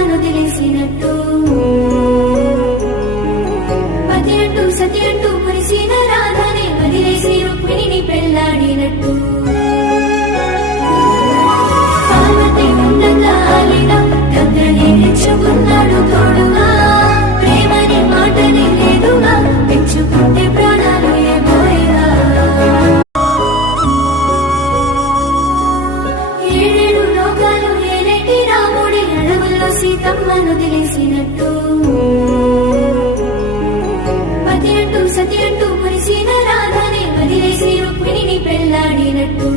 సీతమ్మను తెలిసినట్టు పతి అంటూ సతి అంటూ మురిసిన రాధనే వదిలేసి రుక్మిణిని పెళ్లాడినట్టు పార్వతి ఉండగా ఆలిన గంగని తెచ్చుకున్నాడు తోడుగా ప్రేమని మాటని లేదుగా పెంచుకుంటే ప్రాణాలు ఏమోయగా ఏడేడు లోకాలు ఏలేటి రాముడి అడవుల్లో సీతమ్మను తెలిసినట్టు పతి అంటూ సతి అంటూ మురిసిన రాధనే వదిలేసి రుక్మిణిని పెళ్లాడినట్టు